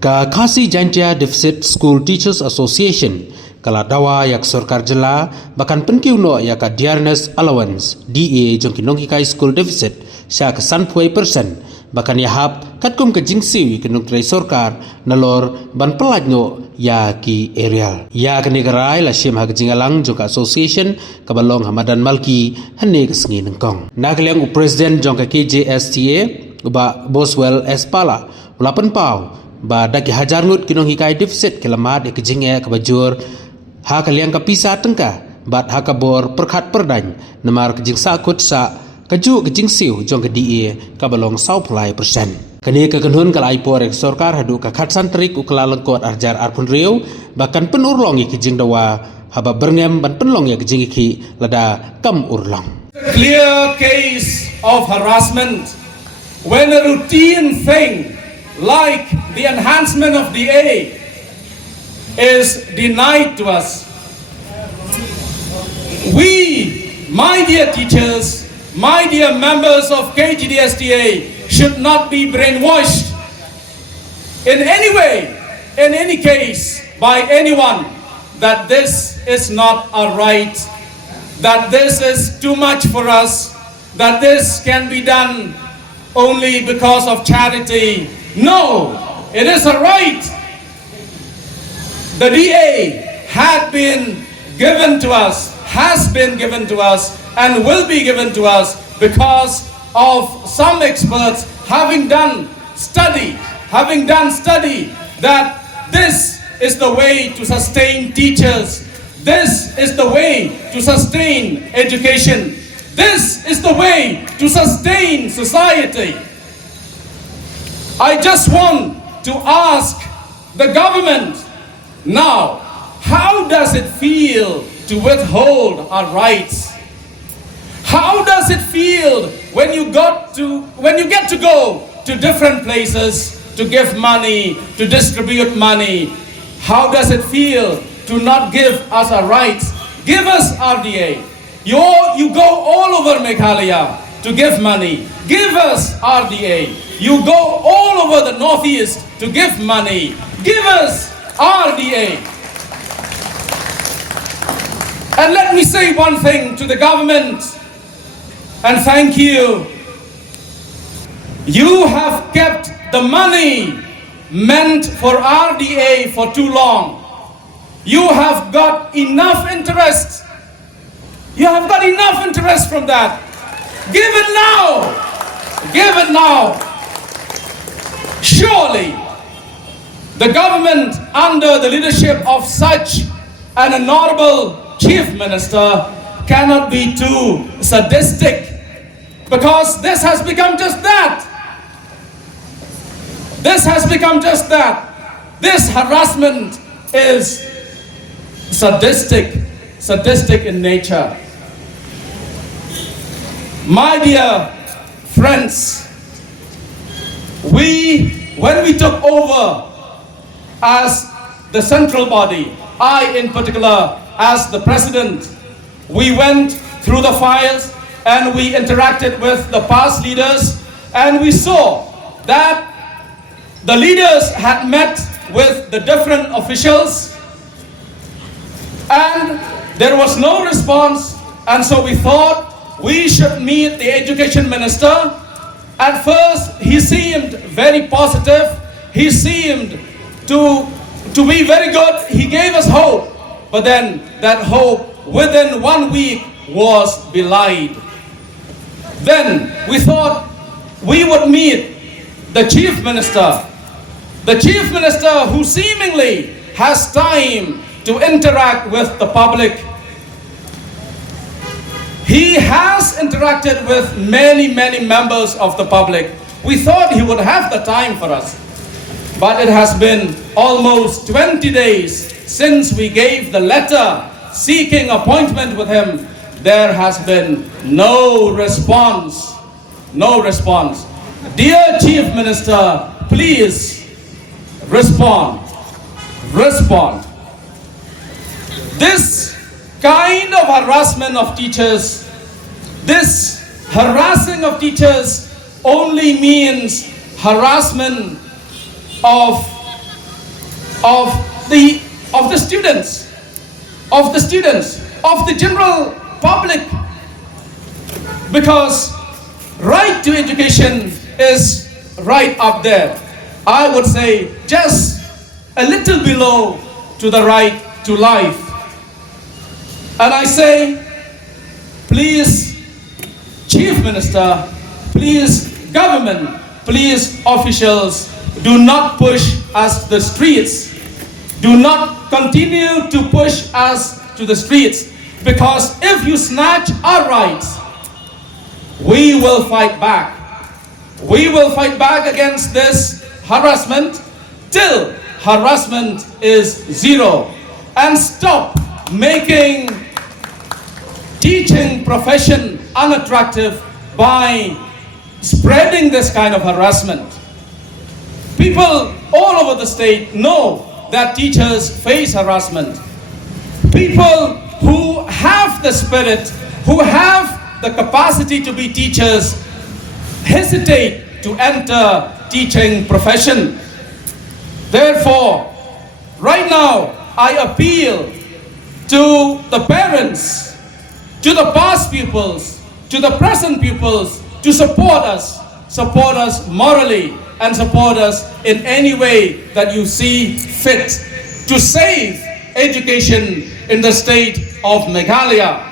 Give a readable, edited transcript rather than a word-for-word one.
ka51 Deficit School Teachers Association kala Dawa yak Sorkar jela bahkan pynkiew no yak dearness allowance DA jongki nonghikai school deficit sya ke 1% bahkan yahap katkum ke jingsiwi ke nongtrai Sorkar nalor ban pelaj no ya ki aerial ya ke negerai la syem ha ke jingalang jongka association kabalong hamadan malki hane ke sengi nengkong nakliang presiden jongka KJSTA ba Boswell Espala ulapan pau ba daki hajar ngut kinong hikai deficit kelamat ke jinge ke bajur ha kaliang kapisa tengka bat ha kabor perkhat perdany namar ke jingsa kut sa kaju ke jingsiu jong ke DA kabalong 10% kani ke kenhun kala ipor ek Sorkar hadu ka khatsan terik ukla lengkot arjar arpun riu bahkan pynurlong ke jing Dawa haba byrngem ban pynurlong ke jing iakhih lada ka51 clear case of harassment when a routine thing like the enhancement of DA is denied to us. We, my dear teachers, my dear members of KGDSTA, should not be brainwashed in any way, in any case, by anyone that this is not a right, that this is too much for us, that this can be done only because of charity. No, it is a right. The DA had been given to us, has been given to us, and will be given to us because of some experts having done study that this is the way to sustain teachers, this is the way to sustain education, this is the way to sustain society. I just want to ask the government now, how does it feel to withhold our rights? How does it feel when you get to go to different places to give money, to distribute money? How does it feel to not give us our rights? Give us RDA. You go all over Meghalaya to give money. Give us RDA. You go all over the northeast to give money. Give us RDA. And let me say one thing to the government, and thank you. You have kept the money meant for RDA for too long. You have got enough interest. You have got enough interest from that. Give it now. Give it now. Surely, the government under the leadership of such an honorable Chief Minister cannot be too sadistic, because this has become just that. This has become just that. This harassment is sadistic in nature. My dear friends, when we took over as the central body, I in particular as the president, we went through the files and we interacted with the past leaders, and we saw that the leaders had met with the different officials and there was no response, and so we thought we should meet the education minister. At first, he seemed very positive. He seemed to be very good. He gave us hope. But then that hope within 1 week was belied. Then we thought we would meet the chief minister. The chief minister who seemingly has time to interact with the public. He has interacted with many members of the public. We thought he would have the time for us. But it has been almost 20 days since we gave the letter seeking appointment with him. There has been no response. No response. Dear Chief Minister, please respond. Respond. This kind of harassment of teachers, this harassing of teachers only means harassment of of the students, of the general public, because right to education is right up there. I would say just a little below to the right to life. And I say, please, Chief Minister, please, government, please, officials, do not push us to the streets. Do not continue to push us to the streets, because if you snatch our rights, we will fight back. We will fight back against this harassment till harassment is zero, and stop making teaching profession unattractive by spreading this kind of harassment. People all over the state know that teachers face harassment. People who have the spirit, who have the capacity to be teachers, hesitate to enter teaching profession. Therefore, right now, I appeal to the parents, to the past pupils, to the present pupils, to support us morally, and support us in any way that you see fit to save education in the state of Meghalaya.